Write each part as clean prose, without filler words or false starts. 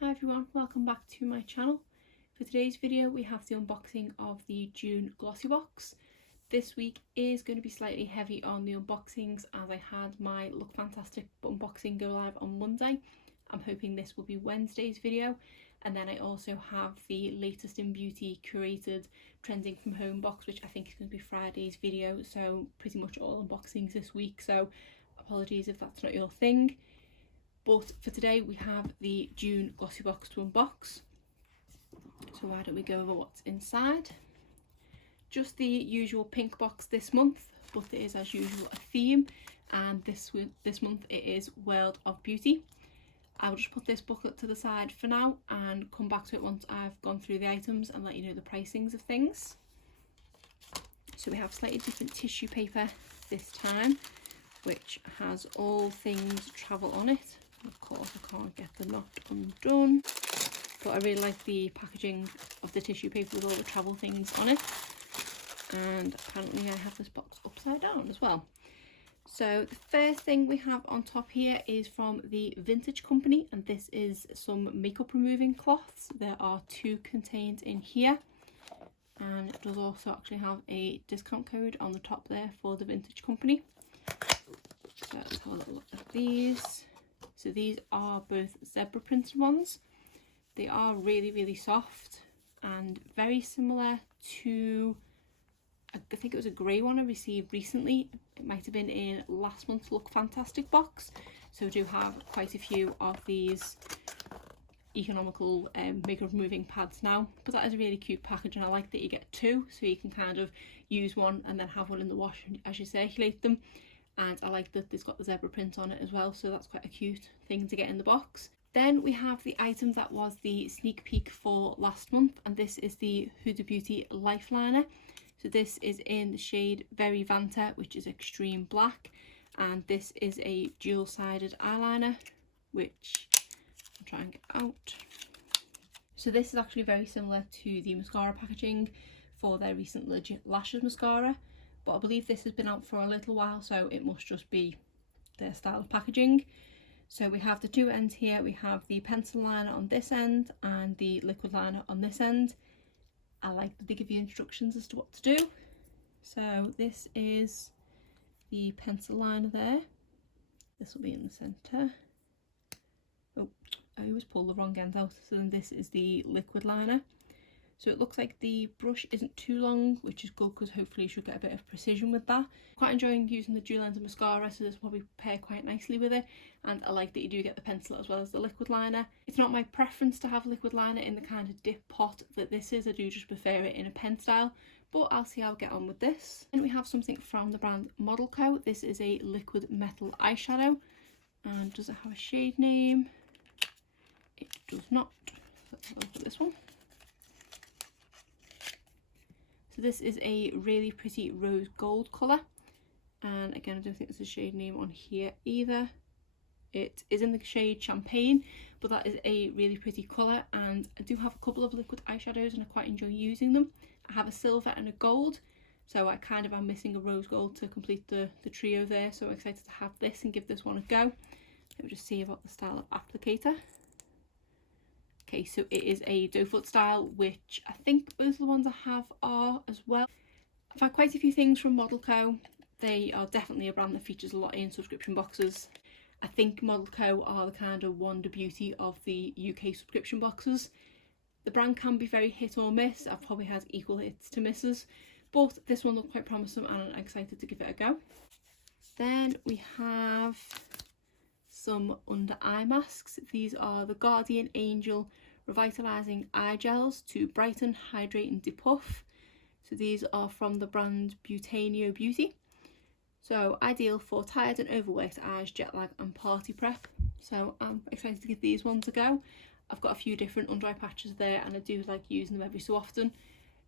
Hi everyone, welcome back to my channel. For today's video we have the unboxing of the June Glossybox. This week is going to be slightly heavy on the unboxings as I had my Look Fantastic unboxing go live on Monday. I'm hoping this will be Wednesday's video, and then I also have the latest in beauty curated trending from home box, which I think is going to be Friday's video, so pretty much all unboxings this week, so apologies if that's not your thing. But for today we have the June Glossybox to unbox. So why don't we go over what's inside. Just the usual pink box this month, but it is as usual a theme, and this month it is World of Beauty. I'll just put this booklet to the side for now and come back to it once I've gone through the items and let you know the pricings of things. So we have slightly different tissue paper this time, which has all things travel on it. Of course I can't get the knot undone, but I really like the packaging of the tissue paper with all the travel things on it. And apparently I have this box upside down as well. So the first thing we have on top here is from the Vintage Company, and this is some makeup removing cloths. There are 2 contained in here, and it does also actually have a discount code on the top there for the Vintage Company. So let's have a little look at these. So these are both zebra printed ones. They are really soft and very similar to, I think it was a grey one I received recently. It might have been in last month's Look Fantastic box. So I do have quite a few of these economical makeup removing pads now, but that is a really cute package, and I like that you get 2, so you can kind of use one and then have one in the wash as you circulate them. And I like that it's got the zebra print on it as well, so that's quite a cute thing to get in the box. Then we have the item that was the sneak peek for last month, and this is the Huda Beauty Lifeliner. So this is in the shade Very Vanta, which is extreme black, and this is a dual-sided eyeliner, which I'll try and get out. So this is actually very similar to the mascara packaging for their recent Legit Lashes mascara, but I believe this has been out for a little while, so it must just be their style of packaging. So we have the 2 ends here. We have the pencil liner on this end and the liquid liner on this end. I like that they give you instructions as to what to do. So this is the pencil liner there. This will be in the centre. Oh, I always pull the wrong end out. So then this is the liquid liner. So it looks like the brush isn't too long, which is good because hopefully you should get a bit of precision with that. Quite enjoying using the dual ends of mascara, so this will probably pair quite nicely with it. And I like that you do get the pencil as well as the liquid liner. It's not my preference to have liquid liner in the kind of dip pot that this is. I do just prefer it in a pen style, but I'll see how I get on with this. Then we have something from the brand Model Co. This is a liquid metal eyeshadow. And does it have a shade name? It does not. Let's have a look at this one. So this is a really pretty rose gold colour, and again I don't think there's a shade name on here either. It is in the shade Champagne, but that is a really pretty colour, and I do have a couple of liquid eyeshadows and I quite enjoy using them. I have a silver and a gold, so I kind of am missing a rose gold to complete the trio there, so I'm excited to have this and give this one a go. Let me just see about the style of applicator. Okay, so it is a doe foot style, which I think both of the ones I have are as well. I've had quite a few things from Model Co. They are definitely a brand that features a lot in subscription boxes. I think Model Co are the kind of Wonder Beauty of the UK subscription boxes. The brand can be very hit or miss. I've probably had equal hits to misses, but this one looked quite promising and I'm excited to give it a go. Then we have some under eye masks. These are the Guardian Angel Revitalising Eye Gels to brighten, hydrate and depuff. So these are from the brand Butanio Beauty. So ideal for tired and overworked eyes, jet lag and party prep. So I'm excited to give these ones a go. I've got a few different under eye patches there and I do like using them every so often.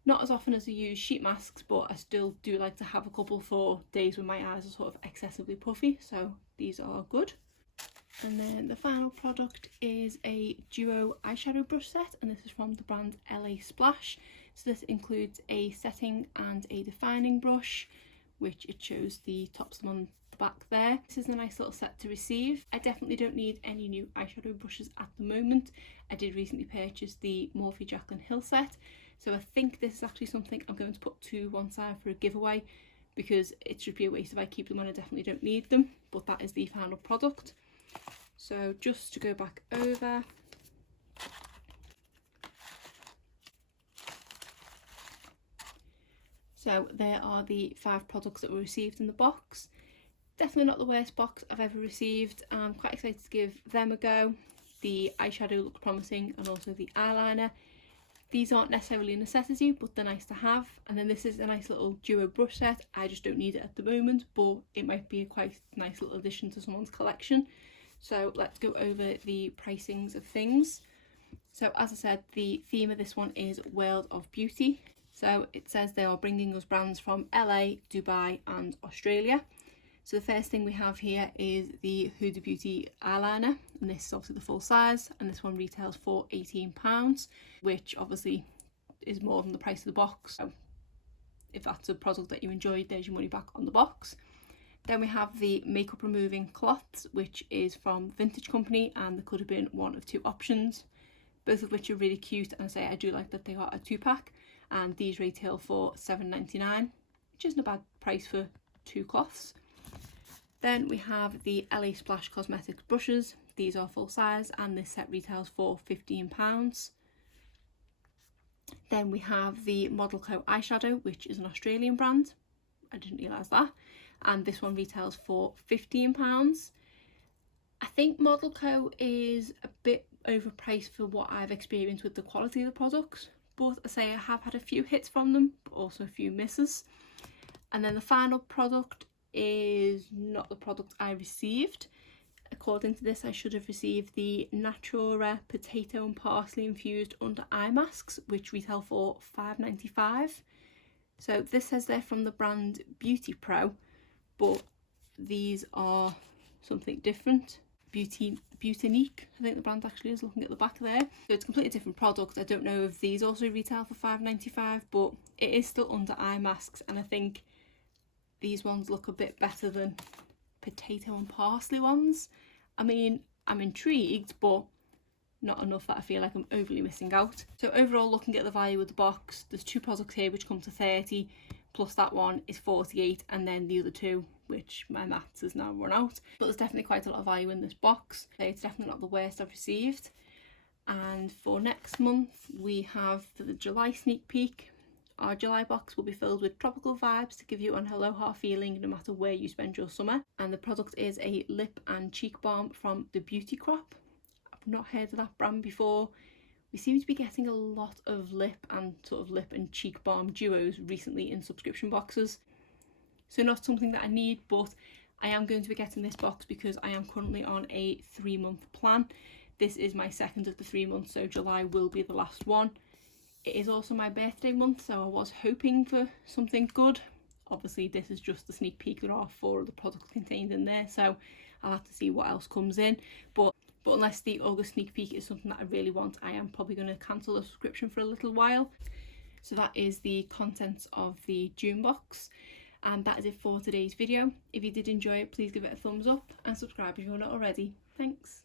Not as often as I use sheet masks, but I still do like to have a couple for days when my eyes are sort of excessively puffy, so these are good. And then the final product is a duo eyeshadow brush set, and this is from the brand LA Splash. So this includes a setting and a defining brush, which it shows the tops of them on back there. This is a nice little set to receive. I definitely don't need any new eyeshadow brushes at the moment. I did recently purchase the Morphe Jaclyn Hill set, so I think this is actually something I'm going to put to one side for a giveaway, because it should be a waste if I keep them when I definitely don't need them. But that is the final product. So just to go back over, so there are the 5 products that were received in the box. Definitely not the worst box I've ever received. I'm quite excited to give them a go. The eyeshadow looks promising, and also the eyeliner. These aren't necessarily a necessity, but they're nice to have. And then this is a nice little duo brush set. I just don't need it at the moment, but it might be a quite nice little addition to someone's collection. So let's go over the pricings of things. So as I said, the theme of this one is World of Beauty. So it says they are bringing us brands from LA, Dubai and Australia. So the first thing we have here is the Huda Beauty eyeliner, and this is obviously the full size, and this one retails for £18, which obviously is more than the price of the box. So if that's a product that you enjoyed, there's your money back on the box. Then we have the makeup removing cloths, which is from Vintage Company, and there could have been one of 2 options, both of which are really cute, and I do like that they are a 2-pack, and these retail for £7.99, which isn't a bad price for 2 cloths. Then we have the LA Splash Cosmetic brushes. These are full size, and this set retails for £15. Then we have the Model Co eyeshadow, which is an Australian brand. I didn't realise that. And this one retails for £15. I think Model Co is a bit overpriced for what I've experienced with the quality of the products, but I have had a few hits from them, but also a few misses. And then the final product is not the product I received. According to this, I should have received the Natura potato and parsley infused under eye masks, which retail for £5.95. So this says they're from the brand Beauty Pro, but these are something different. Beautinique, I think the brand actually is, looking at the back there. So it's a completely different product. I don't know if these also retail for £5.95, but it is still under eye masks, and I think these ones look a bit better than potato and parsley ones. I mean, I'm intrigued, but not enough that I feel like I'm overly missing out. So overall, looking at the value of the box, there's 2 products here which come to 30, plus that one is 48, and then the other 2, which my maths has now run out. But there's definitely quite a lot of value in this box. It's definitely not the worst I've received. And for next month, we have the July sneak peek. Our July box will be filled with tropical vibes to give you an aloha feeling no matter where you spend your summer. And the product is a lip and cheek balm from the Beauty Crop. I've not heard of that brand before. We seem to be getting a lot of lip and cheek balm duos recently in subscription boxes. So not something that I need, but I am going to be getting this box because I am currently on a 3-month plan. This is my second of the 3 months, so July will be the last one. It is also my birthday month, so I was hoping for something good. Obviously this is just the sneak peek. There are 4 other products contained in there, so I'll have to see what else comes in. But unless the August sneak peek is something that I really want, I am probably going to cancel the subscription for a little while. So that is the contents of the June box, and that is it for today's video. If you did enjoy it, please give it a thumbs up and subscribe if you're not already. Thanks.